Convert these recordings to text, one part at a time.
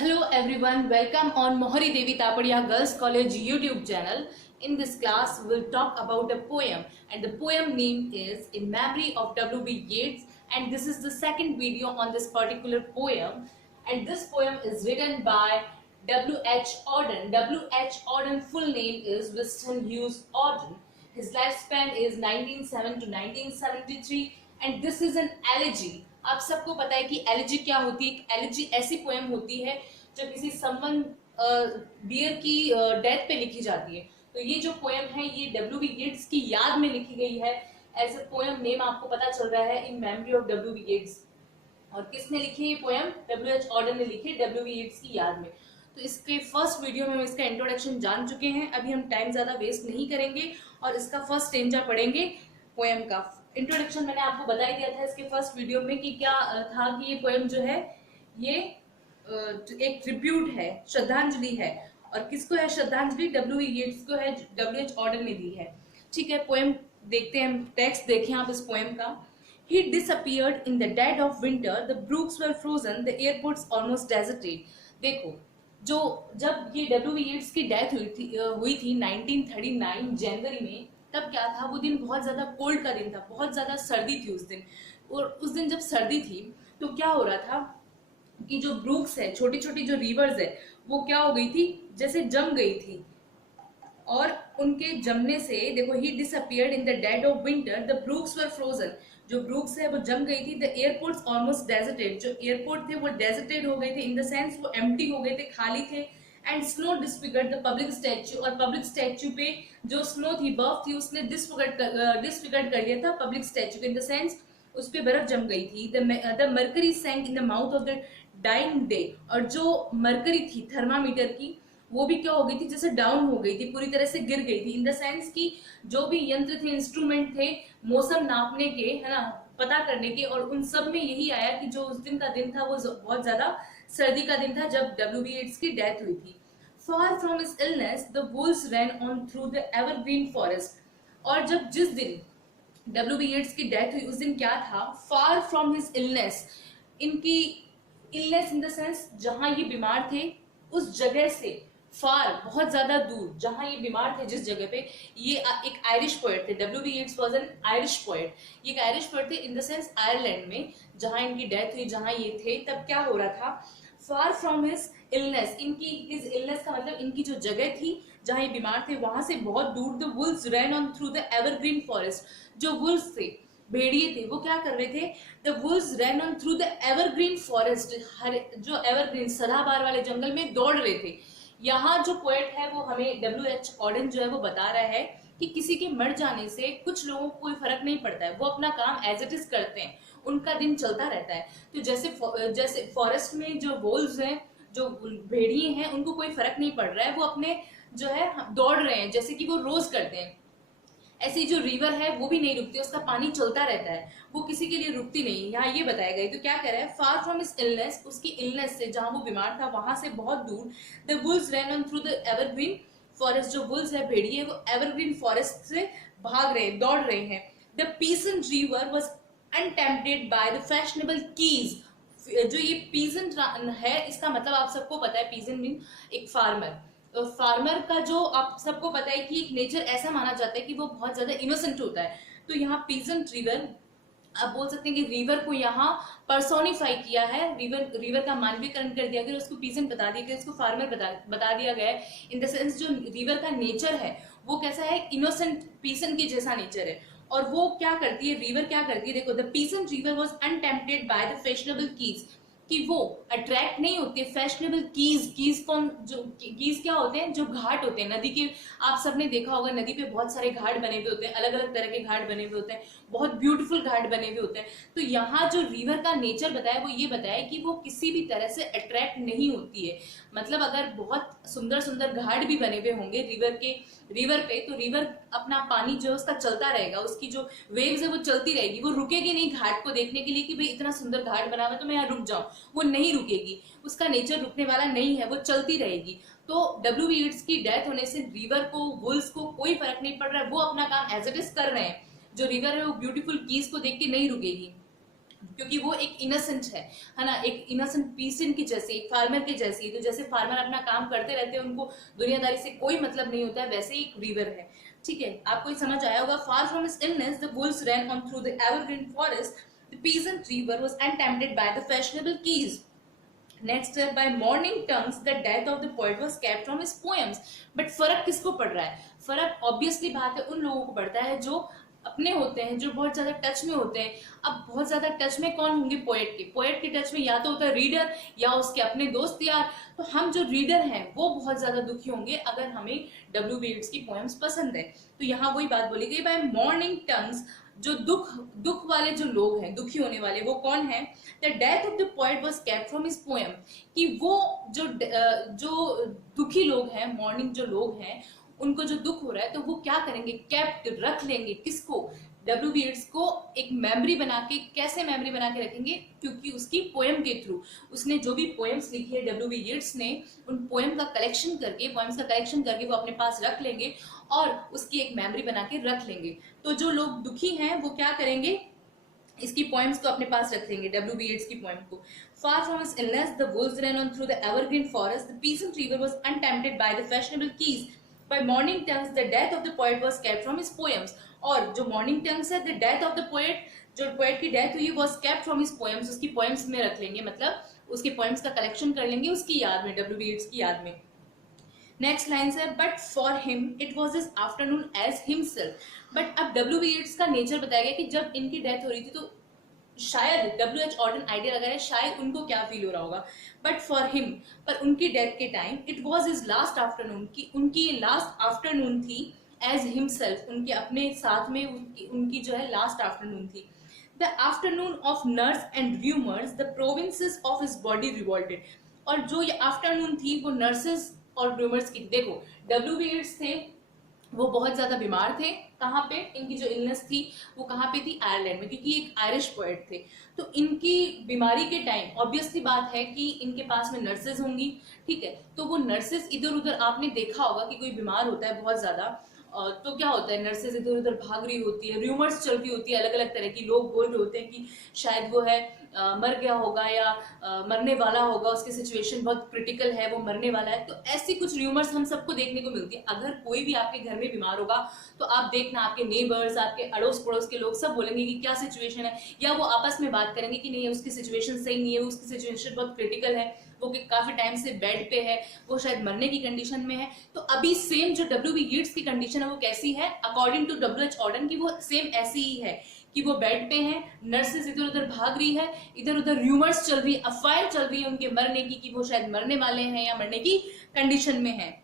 Hello everyone, welcome on Mohari Devi Tapadia Girls College YouTube channel. In this class, we'll talk about a poem and the poem name is In Memory of W.B. Yeats, and this is the second video on this particular poem, and this poem is written by W.H. Auden. W.H. Auden full name is Winston Hughes Auden. His lifespan is 1907 to 1973 and this is an elegy. आप सबको पता है कि elegy क्या होती है। एक elegy ऐसी पोएम होती है जो किसी समवन डियर की डेथ पे लिखी जाती है। तो ये जो पोएम है ये डब्ल्यू बी येट्स की याद में लिखी गई है। एज ए पोएम नेम आपको पता चल रहा है in memory of W B Yeats. और किसने लिखी है ये पोएम? डब्ल्यू एच ऑर्डन ने लिखी, डब्ल्यू बी येट्स की याद में। तो इसके फर्स्ट वीडियो में हम इसका इंट्रोडक्शन जान चुके हैं। अभी हम टाइम ज्यादा वेस्ट नहीं करेंगे और इसका फर्स्ट स्टेंजा पढ़ेंगे। पोएम का इंट्रोडक्शन मैंने आपको बता ही दिया था इसके फर्स्ट वीडियो में कि क्या था कि ये पोएम जो है ये एक ट्रिब्यूट है, श्रद्धांजलि है। और किसको है श्रद्धांजलि? डब्ल्यू येट्स को है, डब्ल्यू एच ऑर्डन ने दी है। ठीक है, पोएम देखते हैं, टेक्स्ट देखें आप इस पोएम का। He disappeared in the dead of winter. The brooks were frozen. The airports almost deserted. देखो, जो जब ये डब्ल्यू येट्स की डेथ हुई थी 1939 जनवरी में, तब क्या था? वो दिन बहुत ज्यादा कोल्ड का दिन था, बहुत ज्यादा सर्दी थी उस दिन। और उस दिन जब सर्दी थी तो क्या हो रहा था कि जो ब्रूक्स है, छोटी छोटी जो रिवर्स है, वो क्या हो गई थी? जैसे जम गई थी। और उनके जमने से देखो, he disappeared in the dead of winter, the brooks were frozen. जो ब्रूक्स है वो जम गई थी। द एयरपोर्ट्स ऑलमोस्ट डेजर्टेड, जो एयरपोर्ट थे वो डेजर्टेड हो गए थे, इन द सेंस वो एम्प्टी हो गए थे, खाली थे। And snow disfigured the public statue, और पब्लिक स्टैच्यू पे जो स्नो थी, बर्फ थी, उसने डिसफिगर्ड कर दिया था पब्लिक स्टैच्यू को, इन द सेंस उस पे बर्फ जम गई थी। The mercury sank in the mouth of the dying day, और जो मरकरी थी थर्मामीटर की, वो भी क्या हो गई थी? जैसे डाउन हो गई थी, पूरी तरह से गिर गई थी। इन द सेंस कि जो भी यंत्र थे, इंस्ट्रूमेंट थे मौसम नापने के, है ना, पता करने के, और उन सब में यही आया कि जो उस दिन का दिन था वो बहुत ज्यादा सर्दी का दिन था जब डब्ल्यू बी येट्स की डेथ हुई थी। Far from his illness the wolves ran on through the evergreen forest. और जब जिस दिन डब्ल्यू बी येट्स की डेथ हुई उस दिन क्या था? फार फ्रॉम हिज इलनेस, इनकी इलनेस इन द सेंस जहां ये बीमार थे उस जगह से फार, बहुत ज्यादा दूर, जहां ये बीमार थे जिस जगह पे। ये एक आयरिश पोएट थे, W B Yeats was an Irish poet. ये एक आयरिश पोएट थे इन द सेंस आयरलैंड में, जहां इनकी डेथ हुई, जहां ये थे, तब क्या हो रहा था? फार फ्रॉम हिज इलनेस, इनकी हिज इलनेस का मतलब इनकी जो जगह थी जहां ये बीमार थे वहां से बहुत दूर। The wolves ran on through the evergreen forest, जो वुल्व्स थे, भेड़िए थे, वो क्या कर रहे थे? The wolves ran on through the evergreen forest, जो एवरग्रीन सदाबहार वाले जंगल में दौड़ रहे थे। यहाँ जो पोएट है वो हमें डब्ल्यू एच ऑर्डन जो है वो बता रहा है कि किसी के मर जाने से कुछ लोगों को कोई फर्क नहीं पड़ता है, वो अपना काम एज इट इज करते हैं, उनका दिन चलता रहता है। तो जैसे फॉरेस्ट में जो वोल्व्स हैं, जो भेड़िए हैं, उनको कोई फर्क नहीं पड़ रहा है, वो अपने जो है दौड़ रहे हैं जैसे कि वो रोज करते हैं। ऐसी जो रिवर है वो भी नहीं रुकती, उसका पानी चलता रहता है, वो किसी के लिए रुकती नहीं। यहाँ ये बताया गया। तो क्या कह रहा है? फार फ्रॉम हिज इलनेस, उसकी इलनेस से, जहां वो बीमार था वहां से बहुत दूर। The wolves ran on through the evergreen forest, जो वुल्व्स है, भेड़िए, वो एवरग्रीन फॉरेस्ट से भाग रहे हैं, दौड़ रहे हैं। The peasant river was untempted by the fashionable quays. जो ये पीजेंट है, इसका मतलब आप सबको पता है, पीजेंट मीन एक फार्मर। फार्मर का जो आप सबको पता है कि एक नेचर ऐसा माना जाता है कि वो बहुत ज्यादा इनोसेंट होता है। तो यहाँ पीजेंट रिवर, आप बोल सकते हैं कि रिवर को यहाँ पर्सोनिफाई किया है, रिवर का मानवीकरण कर दिया गया, उसको पीजेंट बता दिया गया, उसको फार्मर बता दिया गया है। इन द सेंस जो रिवर का नेचर है वो कैसा है? इनोसेंट, पीसेंट के जैसा नेचर है। और वो क्या करती है, रिवर क्या करती है? देखो, the peasant river was untempted by the fashionable quays, कि वो अट्रैक्ट नहीं होते फैशनेबल कीज कौन? जो कीज क्या होते हैं? जो घाट होते हैं नदी के। आप सबने देखा होगा नदी पे बहुत सारे घाट बने हुए होते हैं, अलग अलग तरह के घाट बने हुए होते हैं, बहुत ब्यूटीफुल घाट बने हुए होते हैं। तो यहाँ जो रिवर का नेचर बताया वो ये बताया कि वो किसी भी तरह से अट्रैक्ट नहीं होती है। मतलब अगर बहुत सुंदर सुंदर घाट भी बने हुए होंगे रिवर पे, तो रिवर अपना पानी जो उसका चलता रहेगा, उसकी जो वेव्स है वो चलती रहेगी, वो रुकेगी नहीं घाट को देखने के लिए कि भाई इतना सुंदर घाट बना हुआ है तो मैं यहाँ रुक जाऊं। वो नहीं रुकेगी, उसका नेचर रुकने वाला नहीं है, वो चलती रहेगी। तो डब्ल्यू बी येट्स की डेथ होने से रिवर को, वुल्व्स को कोई फर्क नहीं पड़ रहा है, वो अपना काम एज इट इज कर रहे हैं। जो रिवर है वो ब्यूटीफुल कीज को देख के नहीं रुकेगी। क्योंकि वो एक इनोसेंट है ना, एक इनोसेंट पीसन की जैसे, एक फार्मर के जैसी। तो जैसे फार्मर अपना काम करते रहते हैं, उनको दुनियादारी से कोई मतलब नहीं होता है, वैसे ही एक रिवर है। ठीक है, आपको ये समझ आया होगा। Far from his illness the wolves ran on through the evergreen forest, the peasant river was untempted by the fashionable quays. Next है, by mourning tongues the death of the poet was kept from his poems. But फर्क किसको पड़ रहा है? फर्क obviously बात है उन लोगों को पड़ता है जो अपने होते हैं, जो बहुत ज्यादा टच में होते हैं। अब बहुत ज्यादा टच में कौन होंगे? पोएट के। पोएट के टच में या तो होता है रीडर या उसके अपने दोस्त यार। तो हम जो रीडर हैं वो बहुत ज्यादा दुखी होंगे अगर हमें W.B. येट्स की पोएम्स पसंद है। तो यहाँ वही बात बोली गई, बाय मॉर्निंग टंग्स, जो दुख वाले जो लोग हैं, दुखी होने वाले, वो कौन है? The death of the poet was kept from his poem, कि वो जो दुखी लोग हैं, मॉर्निंग जो लोग हैं, उनको जो दुख हो रहा है तो वो क्या करेंगे? केप्ट, रख लेंगे। किसको? W.B. येट्स को एक मेमोरी बना के। कैसे मेमोरी बना के रखेंगे? क्योंकि उसकी पोएम के थ्रू, उसने जो भी पोएम्स लिखी है W.B. येट्स ने, उन पोएम्स का कलेक्शन करके वो अपने पास रख लेंगे और उसकी एक मेमोरी बना के रख लेंगे। तो जो लोग दुखी हैं वो क्या करेंगे? इसकी पोएम्स को अपने पास रख लेंगे, W.B. येट्स की पोएम को। Far from his illness, the wolves ran on through the evergreen forest. The peasant river was untempted by the fashionable keys. By morning tongues, the death of the poet was kept from his poems. और जो morning tongues है, the death of the poet, जो poet की death हुई, was kept from his poems, उसकी poems में रख लेंगे, मतलब उसके poems का collection कर लेंगे उसकी याद में, W.B. येट्स की याद में। नेक्स्ट लाइन है, but for him it was his afternoon as himself. But अब W.B. येट्स का नेचर बताया गया कि जब इनकी डेथ हो रही थी तो शायद W.H. ऑर्डन आइडिया लगा रहे, शायद उनको क्या फील हो रहा होगा। बट फॉर हिम, पर उनकी डेथ के time, it was his last afternoon, की उनकी लास्ट आफ्टरनून थी, एज हिमसेल्फ, उनके अपने साथ में उनकी जो है लास्ट आफ्टरनून थी। The afternoon of nurse and rumours, the provinces of his body revolted. और जो ये आफ्टरनून थी वो नर्सेस और र्यूमर्स की। देखो, W.B. येट्स थे, वो बहुत ज्यादा बीमार थे। कहाँ पे? इनकी जो इलनेस थी वो कहाँ पे थी? आयरलैंड में, क्योंकि एक आयरिश पोएट थे। तो इनकी बीमारी के टाइम ऑब्वियसली बात है कि इनके पास में नर्सेज होंगी। ठीक है, तो वो नर्सेज इधर उधर, आपने देखा होगा कि कोई बीमार होता है बहुत ज्यादा, तो क्या होता है, नर्सेज इधर उधर भाग रही होती है, र्यूमर्स चल रही होती है, अलग अलग तरह की, लोग बोल रहे होते हैं कि शायद वो है मर गया होगा या मरने वाला होगा, उसकी सिचुएशन बहुत क्रिटिकल है, वो मरने वाला है। तो ऐसी कुछ र्यूमर्स हम सबको देखने को मिलती है। अगर कोई भी आपके घर में बीमार होगा तो आप देखना, आपके नेबर्स, आपके अड़ोस पड़ोस के लोग सब बोलेंगे कि क्या सिचुएशन है, या वो आपस में बात करेंगे कि नहीं उसकी सिचुएशन सही नहीं है, उसकी सिचुएशन बहुत क्रिटिकल है, वो काफी टाइम से बेड पे है, वो शायद मरने की कंडीशन में है। तो अभी सेम जो W.B. येट्स की कंडीशन है वो कैसी है अकॉर्डिंग टू W.H. ऑर्डन की? वो सेम ऐसी ही है कि वो बेड पे हैं, नर्सेस इधर उधर भाग रही है, इधर उधर र्यूमर्स चल रही है, अफवाहें चल रही है उनके मरने की कि वो शायद मरने वाले हैं या मरने की कंडीशन में है।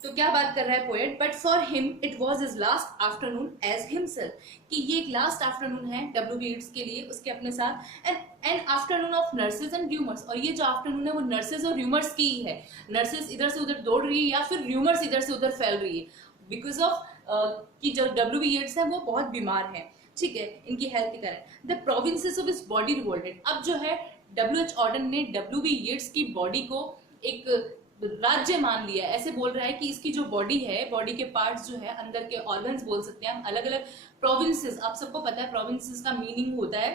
तो क्या बात कर रहा है poet? But for him it was his last afternoon as himself, कि ये एक लास्ट आफ्टरनून है W.B. येट्स के लिए, उसके अपने साथ। And afternoon of nurses and rumours, और ये जो आफ्टरनून है वो नर्सेज और र्यूमर्स की ही है। नर्सेज इधर से उधर दौड़ रही है या फिर र्यूमर्स इधर से उधर फैल रही है, बिकॉज ऑफ कि जो W.B. येट्स है वो बहुत बीमार है। ठीक है, इनकी हेल्थ के कारण। The provinces of his body revolted. अब जो है W.H. ऑर्डन ने W.B. येट्स की बॉडी को एक राज्य मान लिया है। ऐसे बोल रहा है कि इसकी जो बॉडी है, बॉडी के पार्ट्स जो है, अंदर के ऑर्गन्स बोल सकते हैं हम, अलग अलग प्रोविंसेस, आप सबको पता है प्रोविंसेस का मीनिंग होता है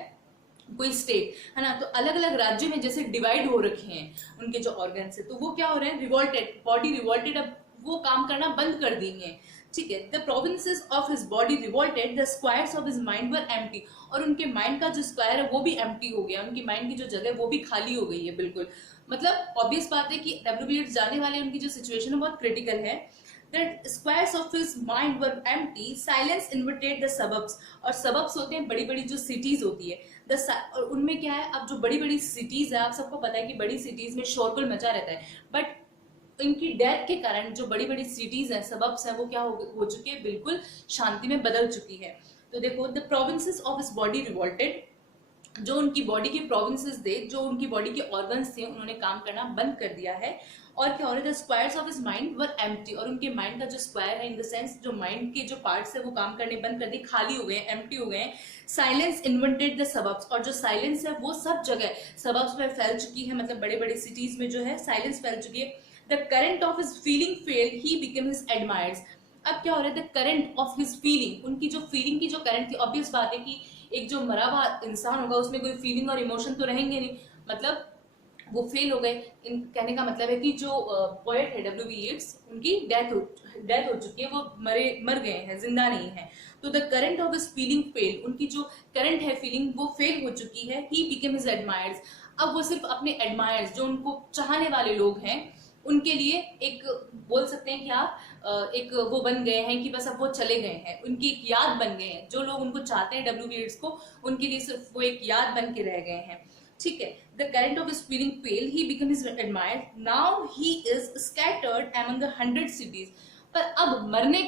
कोई स्टेट, है ना। तो अलग अलग राज्यों में जैसे डिवाइड हो रखे हैं उनके जो ऑर्गन्स है, तो वो क्या हो रहे हैं? रिवोल्टेड, बॉडी रिवोल्टेड, अब वो काम करना बंद कर देंगे। ठीक है, the provinces of his body revolted, the squares of his mind were empty. और उनके माइंड का जो स्क्वायर है वो भी एम्प्टी हो गया, उनकी माइंड की जो जगह है वो भी खाली हो गई है बिल्कुल। मतलब ऑब्वियस बात है कि W.B. येट्स जाने वाले, उनकी जो सिचुएशन है बहुत क्रिटिकल है। The squares of his mind were empty, silence invaded the suburbs। और suburbs होते हैं बड़ी बड़ी जो सिटीज होती है, और उनमें क्या है, अब जो बड़ी बड़ी सिटीज है, आप सबको पता है कि बड़ी सिटीज में शोरगुल मचा रहता है, बट इनकी डेथ के कारण जो बड़ी बड़ी सिटीज हैं, सबब्स हैं, वो क्या हो चुकी है? बिल्कुल शांति में बदल चुकी है। तो देखो, the provinces of his body revolted, जो उनकी बॉडी के प्रोविंसेस थे, जो उनकी बॉडी के ऑर्गन्स थे, उन्होंने काम करना बंद कर दिया है। और क्या हो रहा है? The squares of his mind were empty. और उनके माइंड का जो स्क्वायर है, इन द सेंस जो माइंड के जो पार्ट्स है वो काम करने बंद कर दिए, खाली हो गए, एम्प्टी हो गए। Silence invented the suburbs. और जो साइलेंस है वो सब जगह सबब्स में फैल चुकी है, मतलब बड़े बड़े सिटीज में जो है साइलेंस फैल चुकी है। The current of his feeling failed, he become his admires. अब क्या हो रहा है? The current of his feeling, उनकी जो फीलिंग की जो करंट थी, ऑब्वियस बात है कि एक जो मरा हुआ इंसान होगा उसमें कोई फीलिंग और इमोशन तो रहेंगे नहीं, मतलब वो फेल हो गए। इन कहने का मतलब है कि जो पोएट है डब्ल्यू बी येट्स, उनकी डेथ हो चुकी है, वो मर गए हैं, जिंदा नहीं है। तो the current of his feeling fail, उनकी जो करंट है फीलिंग वो फेल हो चुकी है। ही बिकेम हिज एडमायर्स, अब वो सिर्फ अपने एडमायर्स, जो उनको चाहने वाले लोग हैं, उनके लिए एक बोल सकते हैं कि आप एक वो बन गए हैं कि बस अब वो चले गए हैं, उनकी एक याद बन गए हैं। जो लोग उनको चाहते हैं डब्ल्यू बी येट्स को, उनके लिए सिर्फ वो एक याद बन के रह गए हैं। ठीक है, the current of his feeling fail, he become his admired, now he is scattered among 100 cities. पर अब मरने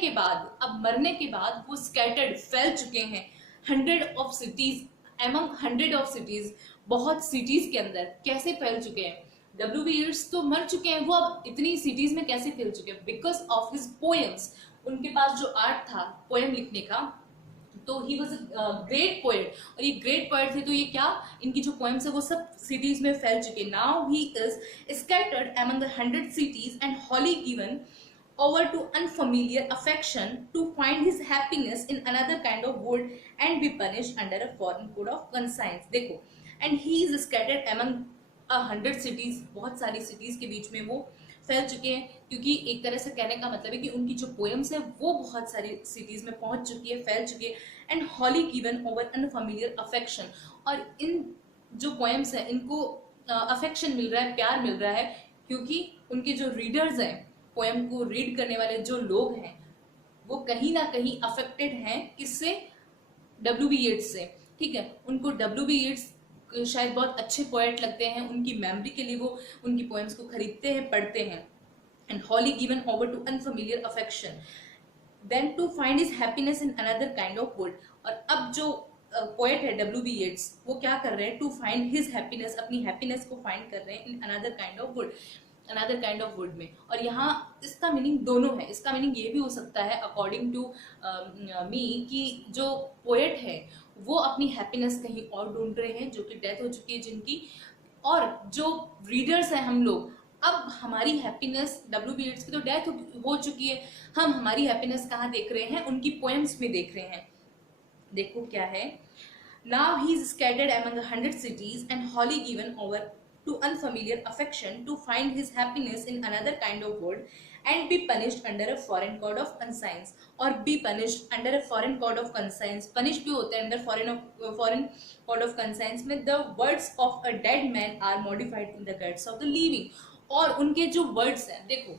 के बाद वो स्कैटर्ड, फैल चुके हैं 100 of cities, among 100 of cities, बहुत सिटीज के अंदर कैसे फैल चुके हैं। डब्ल्यू बी येट्स तो मर चुके हैं, वो अब इतनी सिटीज में कैसे फैल चुके हैं? बिकॉज ऑफ हिज पोएम्स, उनके पास जो आर्ट था पोएम लिखने का, तो ही वॉज ग्रेट पोएट, और ये ग्रेट पोएट थे, तो ये क्या, इनकी जो पोएम्स है वो सब सिटीज में फैल चुके। Now he is scattered among 100 cities and wholly given over to unfamiliar affection to find his happiness in another kind of world and be punished under a foreign code of conscience। देखो, and he is scattered among 100 cities, बहुत सारी cities के बीच में वो फैल चुके हैं, क्योंकि एक तरह से कहने का मतलब है कि उनकी जो पोएम्स है वो बहुत सारी सिटीज में पहुंच चुकी है, फैल चुकी है। And wholly given over unfamiliar affection, और इन जो पोएम्स है इनको अफेक्शन मिल रहा है, प्यार मिल रहा है, क्योंकि उनके जो रीडर्स हैं, पोएम को रीड करने वाले जो लोग हैं, वो कहीं ना कहीं अफेक्टेड हैं, किससे? डब्ल्यू बी येट्स से। ठीक है, उनको डब्ल्यू बी येट्स शायद बहुत अच्छे पोएट लगते हैं, उनकी मेमोरी के लिए वो उनकी पोएम्स को खरीदते हैं, पढ़ते हैं। And wholly given over to unfamiliar affection then to find his happiness in another kind of world. और अब जो पोएट है डब्ल्यू बी येट्स, वो क्या कर रहे हैं? टू फाइंड हिज हैप्पीनेस, अपनी हैप्पीनेस को फाइंड कर रहे हैं इन another kind of world, another kind of word में। और यहाँ इसका मीनिंग दोनों है। इसका मीनिंग ये भी हो सकता है अकॉर्डिंग टू मी कि जो पोएट है वो अपनी हैप्पीनेस कहीं और ढूंढ रहे हैं, जो कि डेथ हो चुकी है जिनकी, और जो रीडर्स हैं हम लोग, अब हमारी हैप्पीनेस, डब्ल्यू बी येट्स की तो डेथ हो चुकी है, हम हमारी हैप्पीनेस कहाँ देख रहे हैं? उनकी पोएम्स में देख रहे हैं। देखो क्या है, now he is scattered among 100 cities and wholly given over to unfamiliar affection to find his happiness in another kind of world and be punished under a foreign code of conscience। और be punished under a foreign code of conscience, punish भी होता है अंदर foreign code of conscience में। the words of a dead man are modified in the words of the living। और उनके जो words हैं, देखो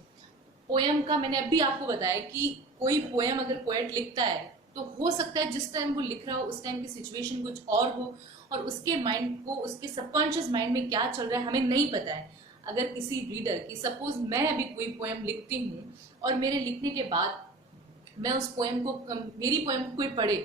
पोएम का मैंने अभी आपको बताया कि कोई पोएम अगर पोएट लिखता है तो हो सकता है जिस टाइम वो लिख रहा हो उस टाइम की सिचुएशन कुछ और हो, और उसके माइंड को, उसके सबकॉन्शियस माइंड में क्या चल रहा है हमें नहीं पता है। अगर किसी रीडर की, सपोज मैं अभी कोई पोएम लिखती हूँ और मेरे लिखने के बाद मैं उस पोएम को, मेरी पोएम को कोई पढ़े,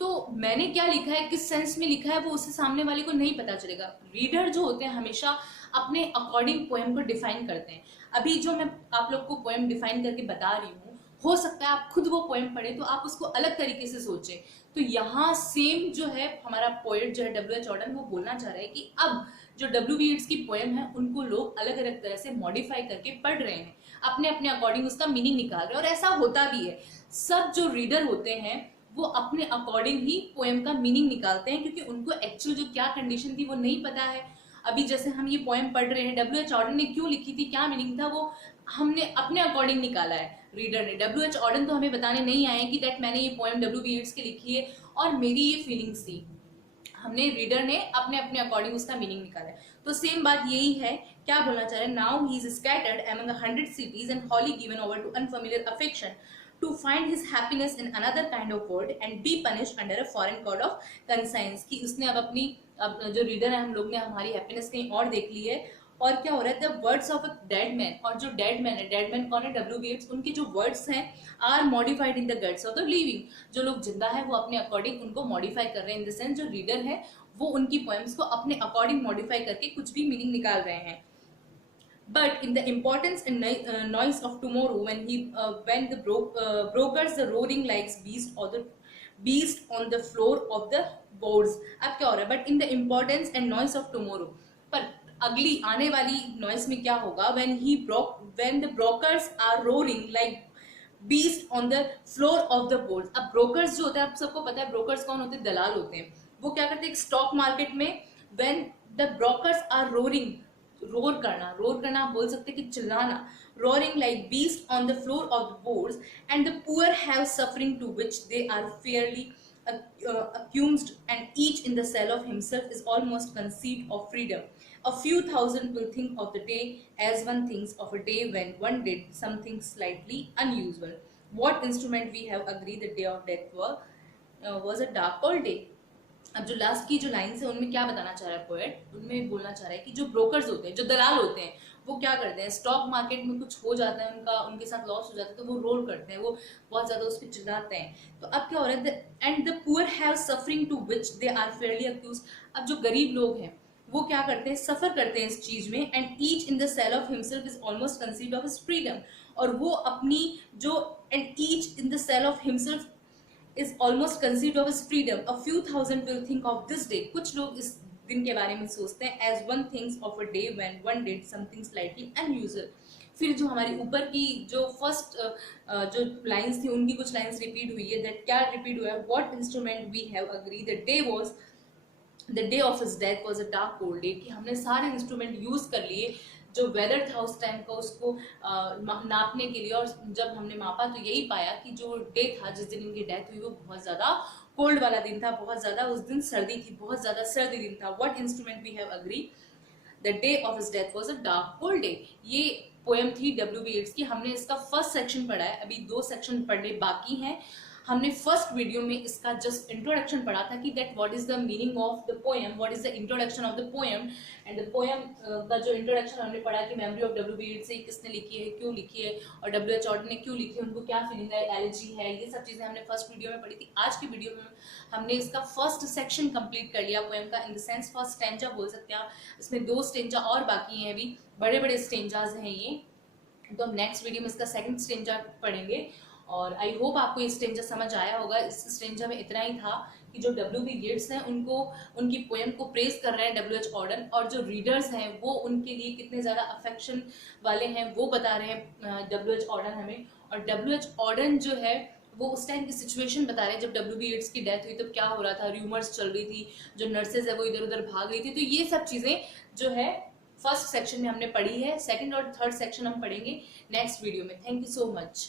तो मैंने क्या लिखा है, किस सेंस में लिखा है, वो उससे सामने वाले को नहीं पता चलेगा। रीडर जो होते हैं हमेशा अपने अकॉर्डिंग पोएम को डिफाइन करते हैं। अभी जो मैं आप लोग को पोएम डिफाइन करके बता रही हूँ, हो सकता है आप खुद वो पोएम पढ़े तो आप उसको अलग तरीके से सोचें। तो यहाँ सेम जो है हमारा पोएट जो है डब्ल्यू एच ऑर्डन, वो बोलना चाह रहा है कि अब जो डब्ल्यू बी येट्स की पोएम है उनको लोग अलग अलग तरह से मॉडिफाई करके पढ़ रहे हैं, अपने अपने अकॉर्डिंग उसका मीनिंग निकाल रहे हैं। और ऐसा होता भी है, सब जो रीडर होते हैं वो अपने अकॉर्डिंग ही पोएम का मीनिंग निकालते हैं, क्योंकि उनको एक्चुअल जो क्या कंडीशन थी वो नहीं पता है। अभी जैसे हम ये पोएम पढ़ रहे हैं, डब्ल्यू एच ऑर्डन ने क्यों लिखी थी, क्या मीनिंग था, वो हमने अपने अकॉर्डिंग निकाला है। रीडर ने, डब्ल्यू एच ऑर्डन तो हमें बताने नहीं आए कि दैट मैंने ये पोएम डब्ल्यू बी येट्स की लिखी है और मेरी ये फीलिंग्स थी। हमने, रीडर ने अपने अपने अकॉर्डिंग उसका मीनिंग निकाला है। तो सेम बात यही है, क्या बोलना चाह रहे हैं? Now he is scattered among 100 cities and wholly given over to unfamiliar affection to find his happiness in another kind of world and be punished under a foreign code of conscience। कि उसने अब जो reader है, हम लोग ने हमारी happiness कहीं और देख ली है। और क्या हो रहा है? The words of a dead man, और जो डेड मैन है, डेड मैन कौन है? W B Yeats. उनके जो वर्ड्स हैं are modified in the guts of the living. जो लोग जिंदा है वो अपने अकॉर्डिंग उनको मॉडिफाई कर रहे हैं, इन द सेंस जो रीडर है वो उनकी पोएम्स को अपने अकॉर्डिंग मॉडिफाई करके कुछ भी मीनिंग निकाल रहे हैं। But in the importance and noise of tomorrow, when the brokers the roaring like beast on the floor of the boards। अब क्या हो रहा है? But in the importance and noise of tomorrow, पर अगली आने वाली नॉइस में क्या होगा? when the brokers are roaring like beast on the floor of the boards। अब ब्रोकर्स जो होते हैं, आप सबको पता है ब्रोकर्स कौन होते हैं? दलाल होते हैं। वो क्या करते हैं स्टॉक मार्केट में, when the brokers are roaring, roar करना आप बोल सकते हैं कि चिल्लाना, roaring like beasts on the floor of the boards, and the poor have suffering to which they are fairly accused, and each in the cell of himself is almost conceived of freedom. A few thousand will think of the day as one thinks of a day when one did something slightly unusual. What instrument we have agreed the day of death was a dark cold day. अब जो last की जो lines है उनमें क्या बताना चाह रहा है पोएट, उनमें बोलना चाह रहा है कि जो ब्रोकर्स होते हैं, जो दलाल होते हैं, वो क्या करते हैं, स्टॉक मार्केट में कुछ हो जाता है उनका, उनके साथ लॉस हो जाता है तो वो रोल करते हैं, वो बहुत ज्यादा उस पर चिल्लाते हैं। तो अब क्या हो रहा है, and the poor have suffering to which they are fairly accuse. अब जो गरीब लोग हैं वो क्या करते हैं, सफर करते हैं इस चीज में, and each in the cell of himself is almost conceived of his freedom. और वो अपनी जो, and each in the cell of himself is almost conceived of his freedom. A few thousand will think of this day. कुछ लोग इस दिन के बारे में सोचते हैं as one thinks of a day when one did something slightly unusual. फिर जो हमारी ऊपर की जो फर्स्ट जो लाइंस थी उनकी कुछ लाइंस रिपीट हुई है, दैट क्या रिपीट हुआ है, what instrument we have agreed the day was the day of his death was a dark cold day, कि हमने सारे इंस्ट्रूमेंट यूज कर लिए जो वेदर था उस टाइम का उसको नापने के लिए, और जब हमने मापा तो यही पाया कि जो डे था जिस दिन इनकी डेथ हुई वो बहुत ज्यादा कोल्ड वाला दिन था, बहुत ज्यादा उस दिन सर्दी थी, बहुत ज्यादा सर्दी दिन था। What instrument we have agree the day of his death was a dark cold day. ये पोएम थी W.B. येट्स की। हमने इसका फर्स्ट सेक्शन पढ़ा है, अभी 2 सेक्शन पढ़ने बाकी हैं। हमने फर्स्ट वीडियो में इसका जस्ट इंट्रोडक्शन पढ़ा था कि that what is the meaning of the poem, what is the introduction of the poem, and the poem का जो इंट्रोडक्शन हमने पढ़ा कि मेमोरी ऑफ W.B. येट्स से किसने लिखी है, क्यों लिखी है, और W.H. ऑर्डन ने क्यों लिखी है, उनको क्या फीलिंग है, एलर्जी है, ये सब चीजें हमने फर्स्ट वीडियो में पढ़ी थी। आज की वीडियो में हमने इसका फर्स्ट सेक्शन कंप्लीट कर लिया पोएम का, इन द सेंस फर्स्ट स्टेंजा बोल सकते हैं। इसमें 2 स्टेंजा और बाकी हैं, अभी बड़े बड़े स्टेंजाज हैं ये, तो हम नेक्स्ट वीडियो में इसका सेकंड स्टेंजा पढ़ेंगे। और आई होप आपको ये स्टेंजा समझ आया होगा। इस स्टेंजा में इतना ही था कि जो W.B. येट्स हैं उनको, उनकी पोएम को प्रेज कर रहे हैं W.H. ऑर्डन, और जो रीडर्स हैं वो उनके लिए कितने ज़्यादा अफेक्शन वाले हैं वो बता रहे हैं W.H. ऑर्डन हमें। और W.H. ऑर्डन जो है वो उस टाइम की सिचुएशन बता रहे हैं जब W.B. येट्स की डेथ हुई तब क्या हो रहा था, र्यूमर्स चल रही थी, जो नर्सेज है वो इधर उधर भाग रही थी। तो ये सब चीज़ें जो है फर्स्ट सेक्शन में हमने पढ़ी है, सेकंड और थर्ड सेक्शन हम पढ़ेंगे नेक्स्ट वीडियो में। Thank you so much.